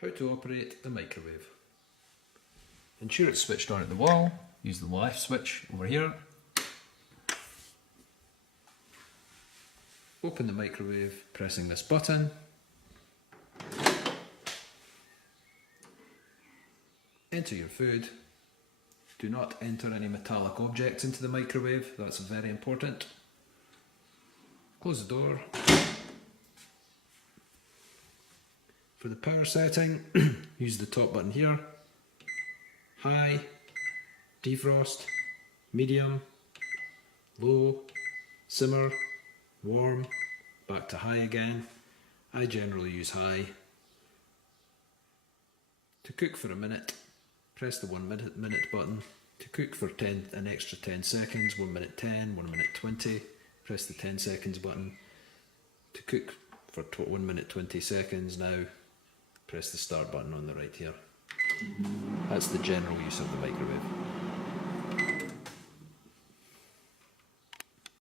How to operate the microwave. Ensure it's switched on at the wall. Use the left switch over here. Open the microwave pressing this button. Enter your food. Do not enter any metallic objects into the microwave, that's very important. Close the door. For the power setting, use the top button here. High, defrost, medium, low, simmer, warm, back to high again. I generally use high. To cook for a minute, press the 1 minute button. To cook for an extra 10 seconds, 1 minute 10, 1 minute 20, press the 10 seconds button. To cook for 1 minute 20 seconds now, press the start button on the right here. That's the general use of the microwave.